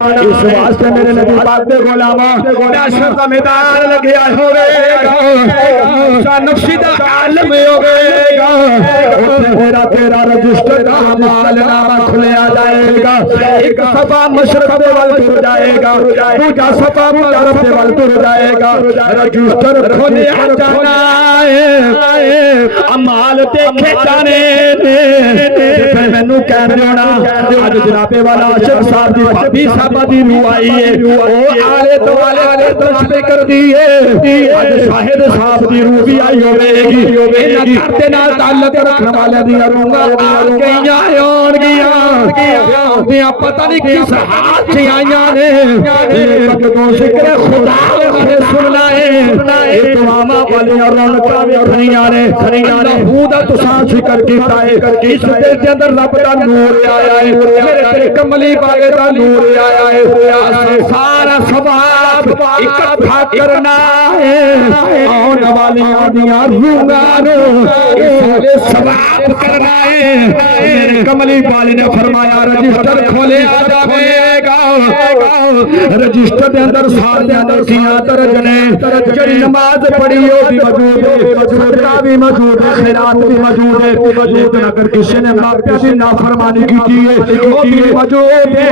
इस वास्ते मेरे नबी पाक दे गुलामा महशर दा मैदान लगे होवेगा नफ्सी दा आलम होवेगा मेरा तेरा रजिस्टर दा अमाल नामा खुलिया जाएगा। एक सफा मशरक दे वल तुर जाएगा, दूजा सफा मगरब दे वल तुर जाएगा। रजिस्टर खुलिया जाना है, अमाल देखे जाने ने मैनू कह रहे होना अज जनाबे वाला आशिक साहब दी भाभी साहबा दी रूह आई है, ओ आले दुआले तस्बीह कर दी है। अज शाहिद साहब दी रूह भी आई होवेगी। इन्हां घर दे नाल ताल्लुक रखने वाले दी रूहां आ गईयां होणगियां पता नहीं किस हाथ से आईयां ने। तो जिक्र खुदा ने सुनना है, ये दुआवां वालियां रौनकां वेखणियां ने। अल्लाह दा तुसां जिक्र कीता है, इस दिल दे अंदर रब दा नूर आया है, मेरे तेरे कमली बागे दा नूर आया है। सारा सवाब इकट्ठा करना है, आने वालियां दियां रूहां नूं सवाब करना है। मेरे कमली वाले ने फरमाया रजिस्टर खोले जावेगा। रजिस्टर के अंदर सारियां नेकियां दर्ज ने, जेड़ी नमाज पढ़ी हो भी मौजूद है, सदका भी मौजूद है, खैरात भी मौजूद है। लेकिन अगर किसी ने मापिया की नाफरमानी की है वो भी मौजूद है।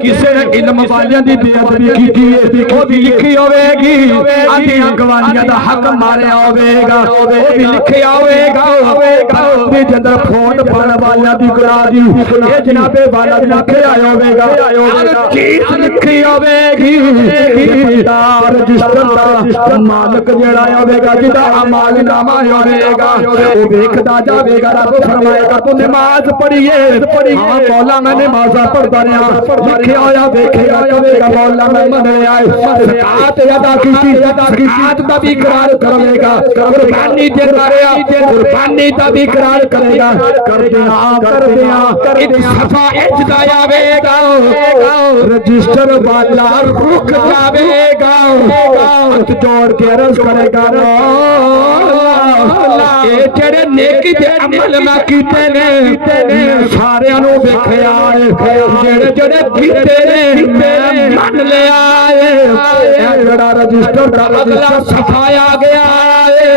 किसी ने इल्म वालियां दी बेअदबी की है वो भी लिखी होवेगी। आदियां गवानियां दा हक मारिया होवेगा वो भी लिखी होवेगा। भी जंदर फोन पढ़ वालियां दी गुनाह दी ये जनाबे वाला लिखे आया होवेगा। हर चीज लिखी होवेगी। रजिस्टर दा मालिक जेड़ा होवेगा जिदा अमाल नामा होवेगा वो देखदा जावेगा। रब फरमाएगा तू नमाज पढ़ी है, हां मौला मैं नमाज़ पढ़दा रहा, लिखिया होया देखिया होवेगा मौला मैं मन रहा है। ज़कात अदा कीती, ज़कात दा भी इकरार करेगा। कुर्बानी देता रहा, कुर्बानी दा भी इकरार करेगा। कर दिया एक सफा इज आवेगा। रजिस्टर वाला रुक जावेगा, हाथ जोड़ के अर्ज करेगा ये जेड़े नेकी दे अमल मैं कीते ने सारियां नूं वेखिया है, जेड़े जेड़े कीते ने मैं मन लिया है। जेड़ा रजिस्टर दा अगला सफा आ गया है,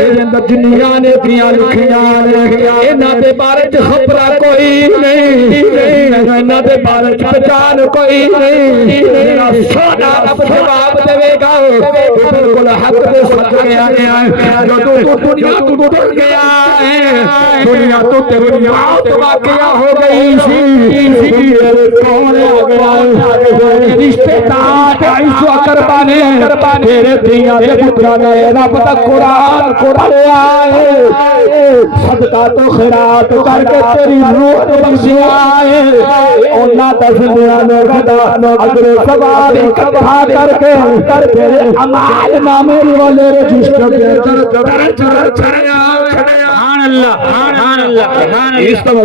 इहदे अंदर जिन्नियां नेकियां लिखियां ने इन्हां दे बारे च खबरा कोई नहीं, इन्हां दे बारे च पहचान कोई नहीं। जेड़ा सोना रब जवाब देवेगा बिल्कुल हक दे सच गया है। जो तू दुनिया तू टूट गया है, दुनिया तो तेरी मौत वाकया हो गई सी। कौन आ गया रिश्तेदार आइसो करबाने तेरे दिया दे पुत्रा ने रब दा कुरान पढ़िया है। सदका तो खैरात करके तेरी रूह बख्शिया है। ओना तस्लिया ने खुदा अजर सवाब इकट्ठा करके तेरे अमाल नामे वाले रजिस्टर के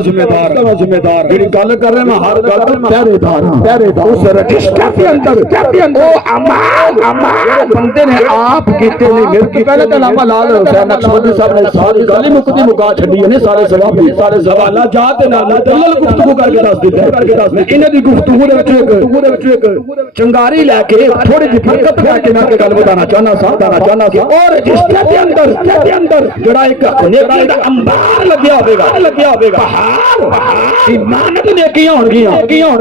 जिम्मेदार जेडी गल कर रहे मैं हर गल पहरेदार उस रजिस्टर के अंदर वो अमाल बंदे ने आप कीते ने। मेरे पहले तो लामा लाल हुसैन नक्शबंदी साहब ने सारी गली मुकदी मुका छड़ी ने, सारे सवाल जात नाल दलल गुफ्तगू करके दस दिता। इन्हां दी गुफ्तगू दे विच एक चंगारी लेके थोड़ी जी फरकत लेके मैं गल बताना चाहना सा। और रजिस्टर के अंदर जेड़ा एक नेकी दा अंबार लग्या होवेगा, पहाड़ इमानत नेकियां होणगियां।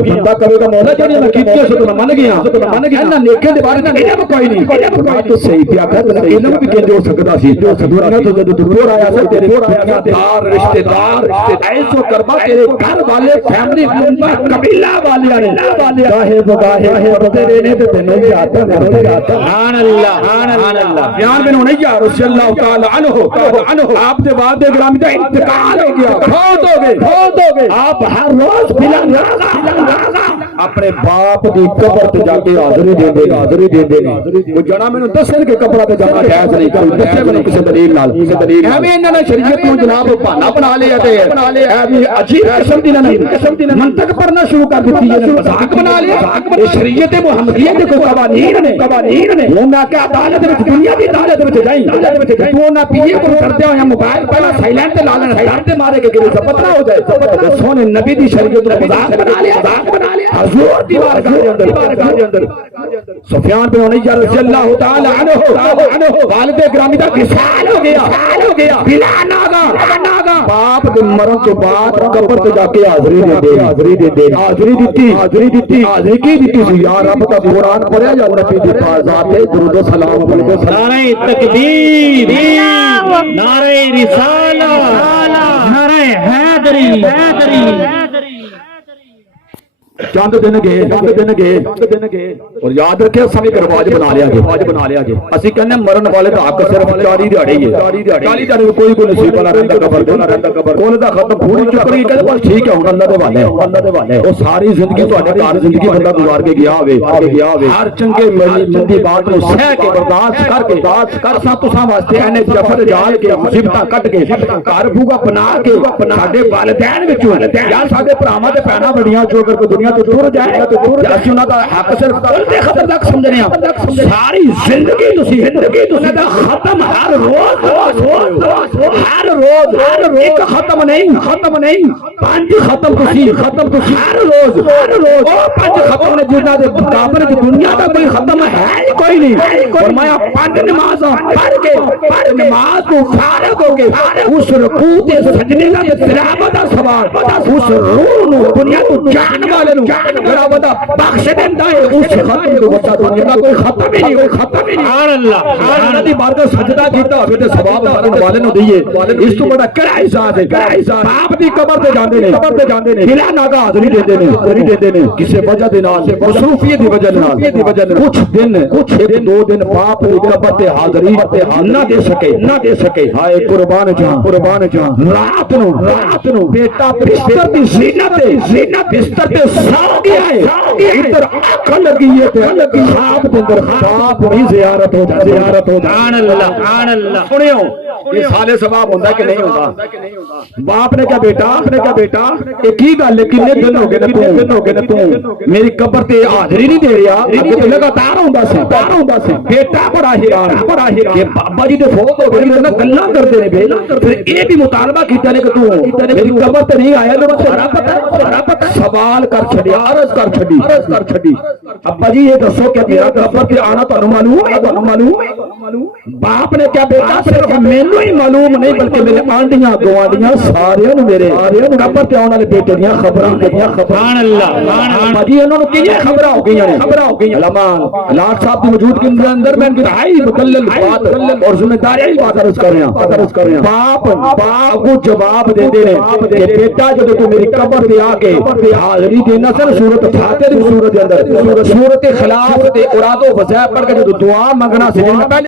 बंदा कहेगा मौला जेड़ी मैं कीती सो तो मन गया इन्हां नेकियां दे बारे में इल्म कोई नहीं। तो सही पिया कर इल्म भी केंद्र हो सकदा सी। जो दुनिया तो जब दूर आया सा तेरे रिश्तेदार ऐसो करबा तेरे घर वाले फैमिली मेंबर कबीला वाले ने गाहे तेरे ने ते तेने याद सुभान अल्लाह बयान बिन उनैया रज़ियल्लाहु तआला अन्हु आप दे वादे ग्रामी दा इंतकाल हो गया, फौत हो गए। आप हर रोज फिल्म अपने बाप दी कब्र ते जाके हाज़री देंदे ने। वो जना मैनू दसन के कब्र ते जाना जायज नहीं करू, दसे मैनू किसी दलील नाल एवें इन्हां ने शरीयत नूं जनाब बहाना बना लिया ते ऐ अजीब किस्म दी मंतक पढ़ना शुरू कर दी है, मजाक बना लिया। ये शरीयत मुहम्मदियत दे कोई कवानीन ने वो मैं क्या अदालत विच दुनिया दी अदालत विच जाई तू ना पीए को करते हो मोबाइल पहला साइलेंट ते ला लेना, डर ते मारे के गिरे पता हो जाए। सोने नबी दी शरीयत नूं मजाक बना लिया। हुजूर दी बारगाह दे अंदर सुफियान बिन उमैया रज़ियल्लाहु तआला अन्हु वालिद गिरामी दा विसाल हो गया बिना नागा बाप दे मरण तो बाद कब्र ते जाके हाज़री दी की दी सी यार रब दा कुरान पढ़िया या नबी दी ज़ात है दुरूद सलाम अलैहि नारे तकबीर, नारे रिसाला, नारे हैदरी। चंद दिन गए और याद रखे समय रिवाज बना लिया जे असि कहने मरण वाले का हक सिर्फ 40 दिहाड़ी है 40 दिहाड़ी कोई नसीब वाला रहंदा कबर कोल दा खत्म पूरी चुकरी कहते बस ठीक है हुन अल्लाह दे वाले वो सारी जिंदगी ਤੁਹਾਡੇ घर जिंदगी बंदा गुजार के गया होवे हर चंगे मंदी बात ਨੂੰ सह के बर्दाश्त कर सा तुसां वास्ते ਇਹਨੇ जफर जाल के मुसीबतां कट के घर भूगा बना के ਸਾਡੇ वालिदैन ਵਿੱਚੋਂ यार ਸਾਡੇ ਭਰਾਵਾਂ ਤੇ ਪੈਣਾ ਬੜੀਆਂ ਜੋ कर दुनिया तो दूर जाएगा तो दूर जाए उन्हां दा हक सिर्फ कुल खतर तक समझने सारी जिंदगी उन्हां दा खत्म हर रोज एक खत्म नहीं पांच खत्म तुसी हर रोज ओ पांच खत्म ने जिन्हां दे मुकाबले च दुनिया दा कोई खत्म है ही कोई नहीं फरमाया पांच नमाज़ां पढ़ के नमाज को फारिग हो के उस रुकू ते सजदे दा तिलावत दा सवाल उस रूह नु दुनिया तो जान वाले बड़ा बड़ा बख्श देता है उस खत्म को बचा दुनिया का कोई खत्म ही नहीं सुभान अल्लाह दी बारगाह सजदा कीता होवे ते सवाब मरण वाले नु दईए इस तो बड़ा किहड़ा एहसास है बाप दी कब्र ते जांदे ने बिला नागा हाज़री देंदे ने किसे वजह दे नाल मसरूफियत दी वजह नाल कुछ एक दो दिन बाप दी कब्र ते हाज़री ना दे सके हाय कुर्बान जा रात नु बेटा बिस्तर दी ज़ीनत बिस्तर ते सो गया है इधर आंख लगी है ख्वाब के अंदर ख्वाब भी ज़ियारत हो सुभान अल्लाह सुनियो ये साले सवाब होंदा कि नहीं होंदा बाप ने क्या बेटा ये की गल है कितने दिन हो गए तू मेरी कब्र ते हाज़री नहीं दे रहा अगे तो लगातार होंदा सी बेटा बड़ा हैरान कि बाबा जी दे फोत हो गए ना गल्लां करदे ने बे फिर ये भी मुतालबा कीता ने कि तू मेरी कब्र ते नहीं आया तो सारा पता सवाल कर छड़िया अर्ज कर छड़ी अब्बा जी ये दसो क्या मेरा कब्र ते आना तुहानू मालूम है बाप ने क्या बेटा सिर्फ मैनू ही मालूम नहीं बल्कि मेरे आंडियां गवांडियां सारे मेरे कब्र ते आने वाले बेटे दियां खबरां सुभान अल्लाह अब्बा जी इन्हां नू कियां खबरां हो गई लमान लाट साहब की मौजूदगी के अंदर मैं इंतहाई मुकल्लल बात और जिम्मेदारी बात अर्ज कर रहा बाप को जवाब देते ने कि बेटा जब तू मेरी कब्र ते आके हाज़री देना सर सूरत फातिहा दी सूरत दे अंदर सूरत खिलाफ ते औरादो वज़ाइफ पढ़ के जो दुआ मंगना सी